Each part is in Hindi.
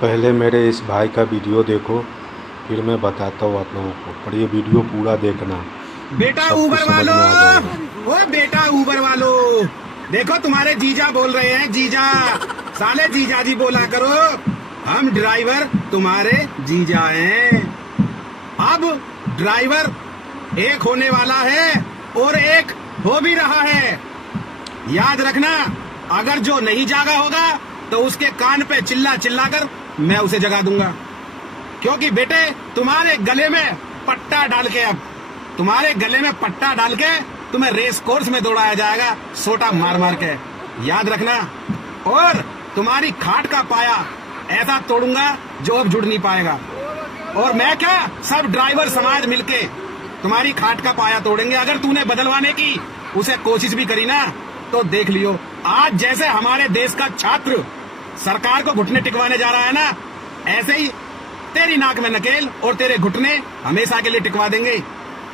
पहले मेरे इस भाई का वीडियो देखो, फिर मैं बताता हूँ आप लोगों को, पर ये वीडियो पूरा देखना, बेटा सब कुछ ऊबर समझ वालो, में आ जाएगा। ओ बेटा ऊबर वालो, देखो तुम्हारे जीजा बोल रहे हैं। जीजा साले जीजा जी बोला करो। हम ड्राइवर तुम्हारे जीजा हैं। अब ड्राइवर एक होने वाला है और एक हो भी रहा है। याद रखना, अगर जो नहीं जागा होगा तो उसके कान पे चिल्ला चिल्ला कर मैं उसे जगा दूंगा। क्योंकि बेटे तुम्हारे गले में पट्टा डाल के, अब तुम्हारे गले में पट्टा डाल के तुम्हें रेस कोर्स में दौड़ाया जाएगा, सोटा मार मार के। याद रखना। और तुम्हारी खाट का पाया ऐसा तोड़ूंगा जो अब जुड़ नहीं पाएगा। और मैं क्या, सब ड्राइवर समाज मिलके तुम्हारी खाट का पाया तोड़ेंगे। अगर तूने बदलवाने की उसे कोशिश भी करी ना तो देख लियो, आज जैसे हमारे देश का छात्र सरकार को घुटने टिकवाने जा रहा है ना, ऐसे ही तेरी नाक में नकेल और तेरे घुटने हमेशा के लिए टिकवा देंगे।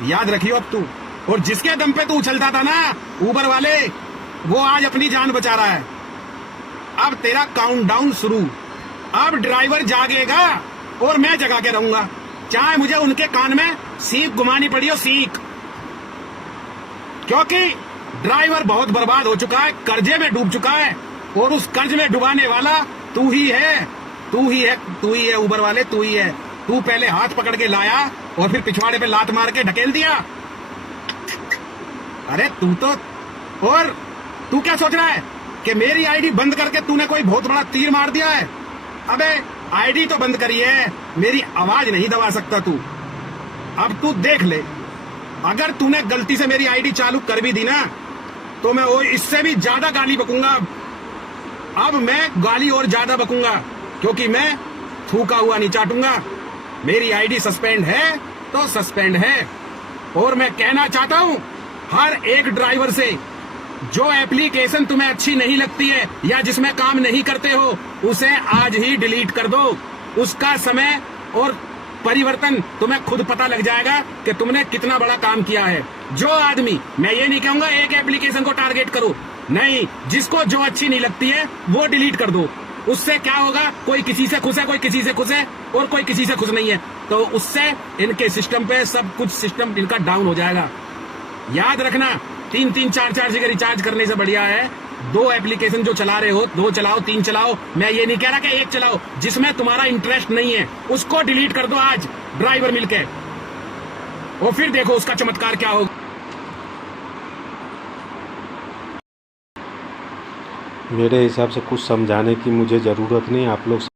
याद रखियो अब तू। और जिसके दम पे तू उछलता था ना ऊबर वाले, वो आज अपनी जान बचा रहा है। अब तेरा काउंटडाउन शुरू। अब ड्राइवर जागेगा और मैं जगा के रहूंगा, चाहे मुझे उनके कान में सीख घुमानी पड़ी हो, सीख। क्योंकि ड्राइवर बहुत बर्बाद हो चुका है, कर्जे में डूब चुका है, और उस कर्ज में डुबाने वाला तू ही है। तू ही है, तू ही है ऊबर वाले, तू ही है। तू पहले हाथ पकड़ के लाया और फिर पिछवाड़े पे लात मार के ढकेल दिया। अरे तू तो, और तू क्या सोच रहा है कि मेरी आईडी बंद करके तूने कोई बहुत बड़ा तीर मार दिया है? अबे आईडी तो बंद करी है, मेरी आवाज नहीं दबा सकता तू। अब तू देख ले, अगर तूने गलती से मेरी आईडी चालू कर भी दी ना तो मैं और इससे भी ज्यादा गाली बकूंगा। अब मैं गाली और ज्यादा बकूंगा, क्योंकि मैं थूका हुआ नहीं चाटूंगा। मेरी आईडी सस्पेंड है तो सस्पेंड है। और मैं कहना चाहता हूं हर एक ड्राइवर से, जो एप्लीकेशन तुम्हें अच्छी नहीं लगती है या जिसमें काम नहीं करते हो, उसे आज ही डिलीट कर दो। उसका समय और परिवर्तन तुम्हें खुद पता लग जाएगा कि तुमने कितना बड़ा काम किया है। जो आदमी, मैं ये नहीं कहूंगा एक एप्लीकेशन को टारगेट करो, नहीं, जिसको जो अच्छी नहीं लगती है वो डिलीट कर दो। उससे क्या होगा, कोई किसी से खुश है, कोई किसी से खुश है, और कोई किसी से खुश नहीं है, तो उससे इनके सिस्टम पे सब कुछ सिस्टम इनका डाउन हो जाएगा। याद रखना, 3-3, 4-4 जी का रिचार्ज करने से बढ़िया है 2 एप्लीकेशन जो चला रहे हो, 2 चलाओ, 3 चलाओ। मैं ये नहीं कह रहा कि 1 चलाओ। जिसमें तुम्हारा इंटरेस्ट नहीं है उसको डिलीट कर दो आज ड्राइवर मिलके, और फिर देखो उसका चमत्कार क्या होगा। मेरे हिसाब से कुछ समझाने की मुझे ज़रूरत नहीं, आप लोग